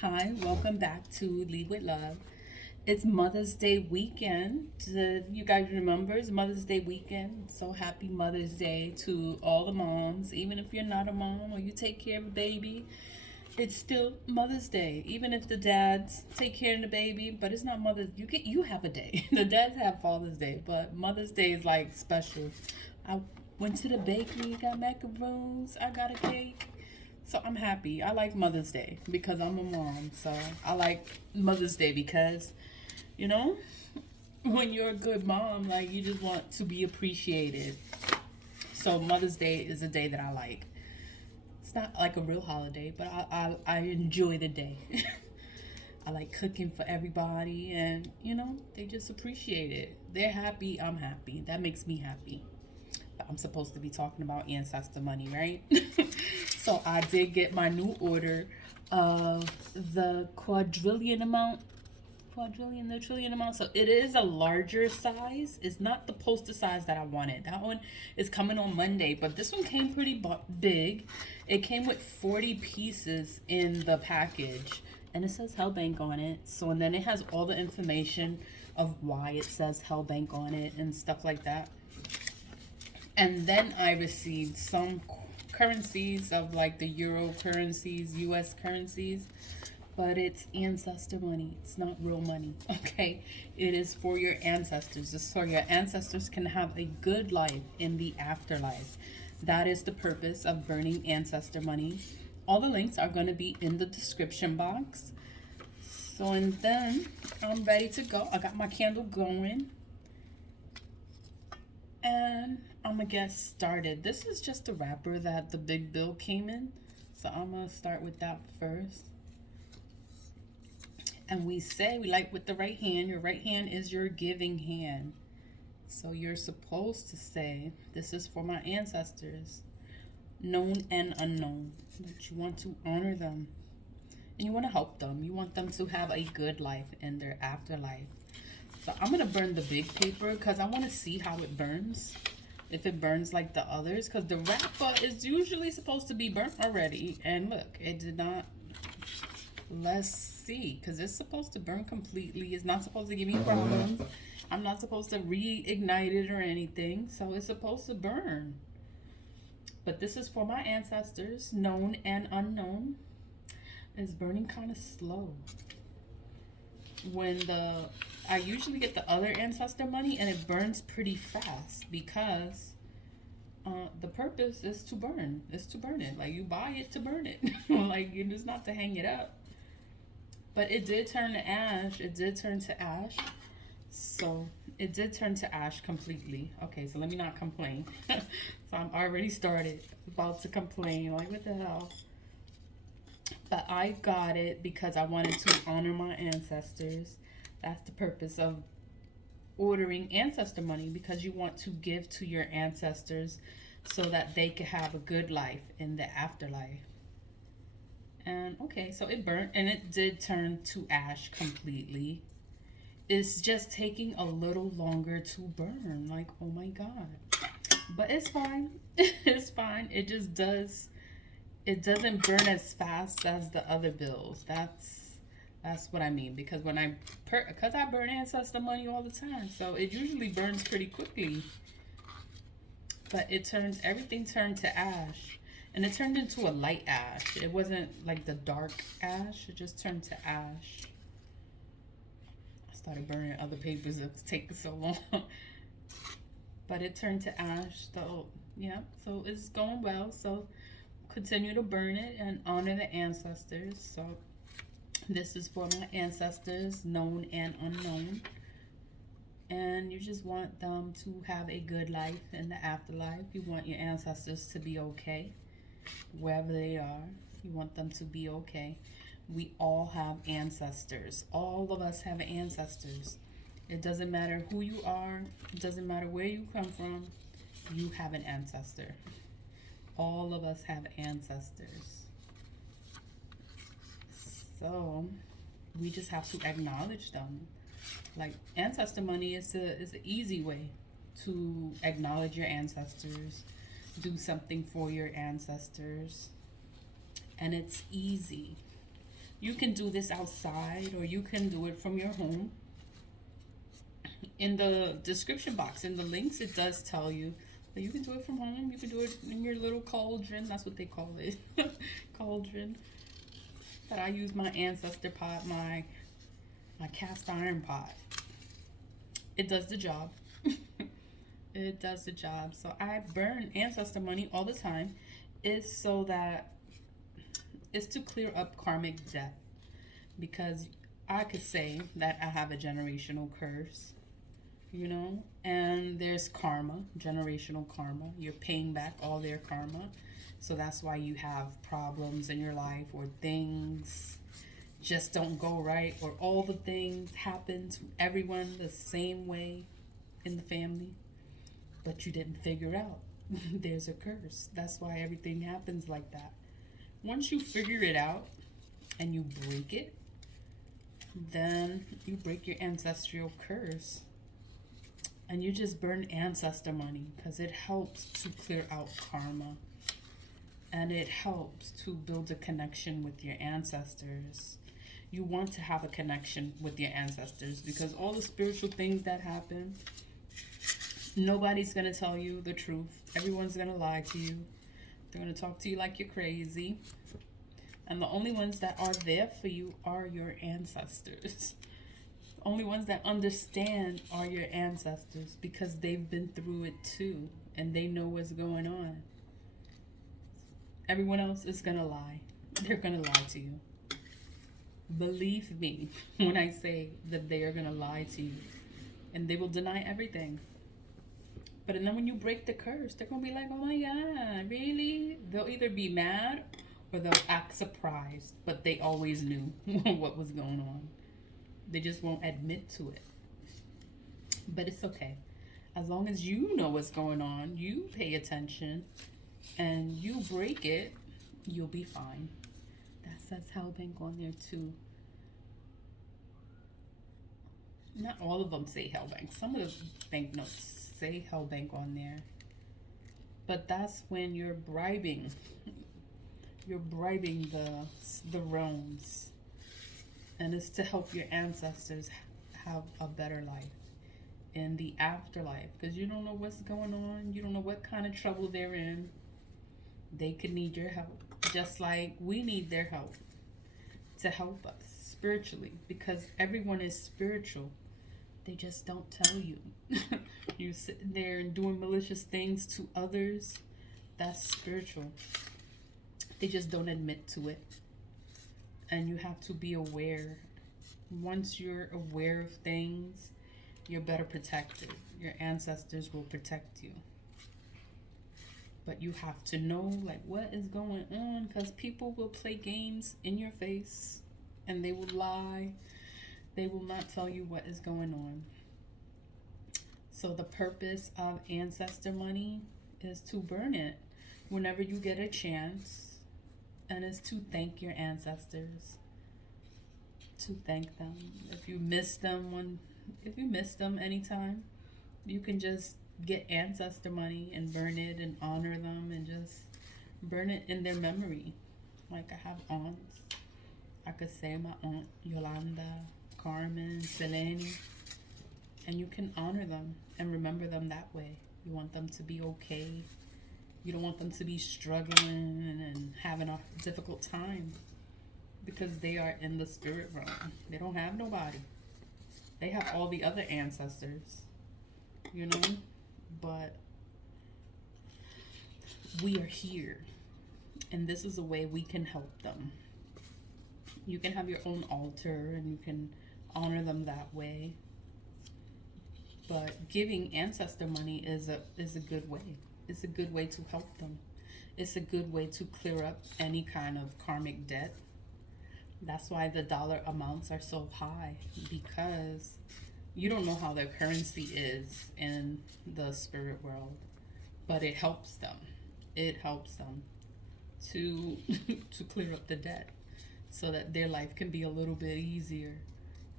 Hi, welcome back to Lead with Love. It's Mother's Day weekend. You guys remember it's Mother's Day weekend? So happy Mother's Day to all the moms. Even if you're not a mom or you take care of a baby, it's still Mother's Day. Even if the dads take care of the baby, but it's not Mother's. You have a day. The dads have Father's Day, but Mother's Day is like special. I went to the bakery, got macaroons, I got a cake. So I'm happy. I like Mother's Day because I'm a mom. So I like Mother's Day because, you know, when you're a good mom, like you just want to be appreciated. So Mother's Day is a day that I like. It's not like a real holiday, but I enjoy the day. I like cooking for everybody, and they just appreciate it. They're happy, I'm happy. That makes me happy. But I'm supposed to be talking about ancestor money, right? So I did get my new order of the the trillion amount. So it is a larger size. It's not the poster size that I wanted. That one is coming on Monday, but this one came pretty big. It came with 40 pieces in the package, and it says Hell Bank on it. So, and then it has all the information of why it says Hell Bank on it and stuff like that. And then I received some currencies of like the euro currencies, US currencies, but it's ancestor money. It's not real money, okay? It is for your ancestors, just so your ancestors can have a good life in the afterlife. That is the purpose of burning ancestor money. All the links are going to be in the description box. So, and then I'm ready to go. I got my candle going. And I'm gonna get started. This is just a wrapper that the big bill came in. So I'm gonna start with that first. And we say we like with the right hand. Your right hand is your giving hand. So you're supposed to say, this is for my ancestors, known and unknown. That you want to honor them. And you want to help them. You want them to have a good life in their afterlife. So I'm going to burn the big paper because I want to see how it burns. If it burns like the others. Because the wrapper is usually supposed to be burnt already. And look, it did not. Let's see. Because it's supposed to burn completely. It's not supposed to give me problems. I'm not supposed to reignite it or anything. So it's supposed to burn. But this is for my ancestors, known and unknown. It's burning kind of slow. When I usually get the other ancestor money and it burns pretty fast because the purpose is to burn. It's to burn it. Like you buy it to burn it. Like you're just not to hang it up. But it did turn to ash. It did turn to ash. So it did turn to ash completely. Okay, so let me not complain. So I'm already started about to complain. Like what the hell? But I got it because I wanted to honor my ancestors. That's the purpose of ordering ancestor money, because you want to give to your ancestors so that they can have a good life in the afterlife. And okay, so it burnt and it did turn to ash completely. It's just taking a little longer to burn. Like, oh my God. But it's fine. It's fine. It doesn't burn as fast as the other bills. That's what I mean, because because I burn ancestor money all the time, so it usually burns pretty quickly. But everything turned to ash, and it turned into a light ash. It wasn't like the dark ash. It just turned to ash. I started burning other papers. It was taking so long, but it turned to ash. So yeah, so it's going well. So continue to burn it and honor the ancestors. So this is for my ancestors, known and unknown. And you just want them to have a good life in the afterlife. You want your ancestors to be okay wherever they are. You want them to be okay. We all have ancestors. All of us have ancestors. It doesn't matter who you are, it doesn't matter where you come from, you have an ancestor. All of us have ancestors. So we just have to acknowledge them. Like ancestor money is an easy way to acknowledge your ancestors, do something for your ancestors, and it's easy. You can do this outside or you can do it from your home. In the description box, in the links, it does tell you that you can do it from home. You can do it in your little cauldron. That's what they call it. Cauldron. But I use my ancestor pot, my cast iron pot. It does the job. It does the job. So I burn ancestor money all the time. It's so that it's to clear up karmic debt. Because I could say that I have a generational curse, you know, and there's karma, generational karma. You're paying back all their karma. So that's why you have problems in your life, or things just don't go right, or all the things happen to everyone the same way in the family, but you didn't figure out there's a curse. That's why everything happens like that. Once you figure it out and you break it, then you break your ancestral curse. And you just burn ancestor money because it helps to clear out karma. And it helps to build a connection with your ancestors. You want to have a connection with your ancestors, because all the spiritual things that happen, nobody's going to tell you the truth. Everyone's going to lie to you. They're going to talk to you like you're crazy. And the only ones that are there for you are your ancestors. The only ones that understand are your ancestors, because they've been through it too, and they know what's going on. Everyone else is going to lie. They're going to lie to you. Believe me when I say that they are going to lie to you, and they will deny everything. But then when you break the curse, they're going to be like, oh my God, really? They'll either be mad or they'll act surprised, but they always knew what was going on. They just won't admit to it. But it's okay. As long as you know what's going on, you pay attention, and you break it, you'll be fine. That says Hellbank on there too. Not all of them say Hellbank. Some of the banknotes say Hellbank on there. But that's when you're bribing. You're bribing the realms. And it's to help your ancestors have a better life in the afterlife. Because you don't know what's going on. You don't know what kind of trouble they're in. They could need your help, just like we need their help to help us spiritually, because everyone is spiritual. They just don't tell you. You sitting there and doing malicious things to others, that's spiritual. They just don't admit to it. And you have to be aware. Once you're aware of things, you're better protected. Your ancestors will protect you. But you have to know like what is going on, because people will play games in your face and they will lie. They will not tell you what is going on. So the purpose of ancestor money is to burn it whenever you get a chance, and it's to thank your ancestors. To thank them. If you miss them anytime, you can just get ancestor money and burn it and honor them and just burn it in their memory. Like I have aunts. I could say my aunt Yolanda, Carmen, Selene, and you can honor them and remember them that way. You want them to be okay. You don't want them to be struggling and having a difficult time, because they are in the spirit realm. They don't have nobody. They have all the other ancestors, you know? But we are here, and this is a way we can help them. You can have your own altar and you can honor them that way. But giving ancestor money is a good way. It's a good way to help them. It's a good way to clear up any kind of karmic debt. That's why the dollar amounts are so high, because you don't know how their currency is in the spirit world, but it helps them. It helps them to to clear up the debt, so that their life can be a little bit easier.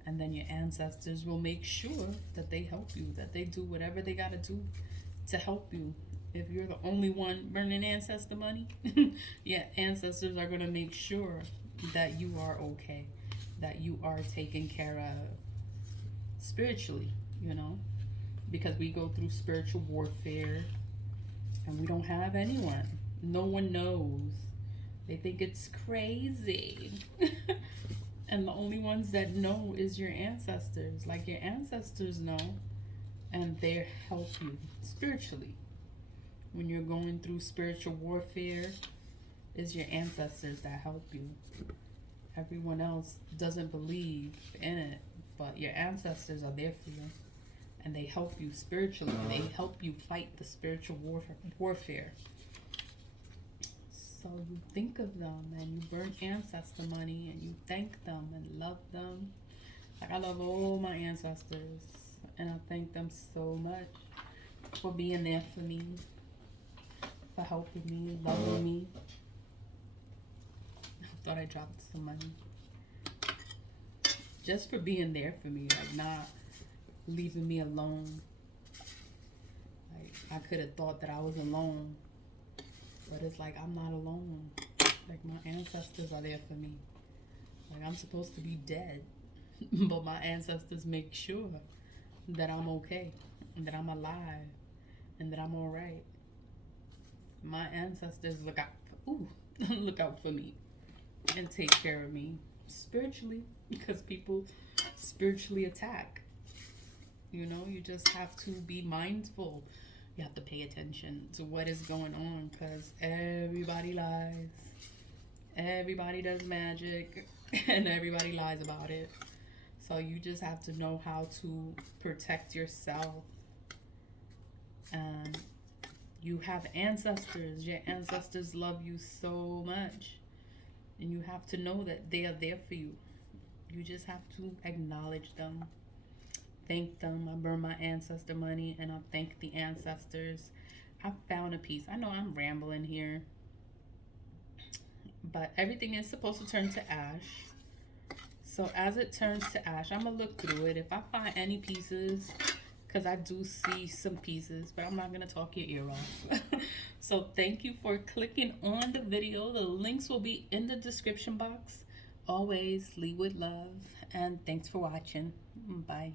And then your ancestors will make sure that they help you, that they do whatever they got to do to help you. If you're the only one burning ancestor money, yeah, ancestors are going to make sure that you are okay, that you are taken care of spiritually, you know, because we go through spiritual warfare and we don't have anyone. No one knows. They think it's crazy. And the only ones that know is your ancestors. Like your ancestors know and they help you spiritually. When you're going through spiritual warfare, it's your ancestors that help you. Everyone else doesn't believe in it, but your ancestors are there for you. And they help you spiritually. They help you fight the spiritual warfare. So you think of them and you burn ancestor money and you thank them and love them. Like I love all my ancestors and I thank them so much for being there for me, for helping me, loving me. I thought I dropped some money. Just for being there for me, like not leaving me alone. Like I could have thought that I was alone, but it's like I'm not alone. Like my ancestors are there for me. Like I'm supposed to be dead, but my ancestors make sure that I'm okay, and that I'm alive, and that I'm all right. My ancestors look out for me and take care of me spiritually, because people spiritually attack. You know, you just have to be mindful. You have to pay attention to what is going on, because everybody lies. Everybody does magic and everybody lies about it. So you just have to know how to protect yourself. And you have ancestors. Your ancestors love you so much. And you have to know that they are there for you. You just have to acknowledge them. Thank them. I burn my ancestor money and I thank the ancestors. I found a piece. I know I'm rambling here, but everything is supposed to turn to ash. So as it turns to ash, I'm gonna look through it. If I find any pieces, because I do see some pieces, but I'm not gonna talk your ear off. So thank you for clicking on the video. The links will be in the description box. Always lead with love, and thanks for watching. Bye.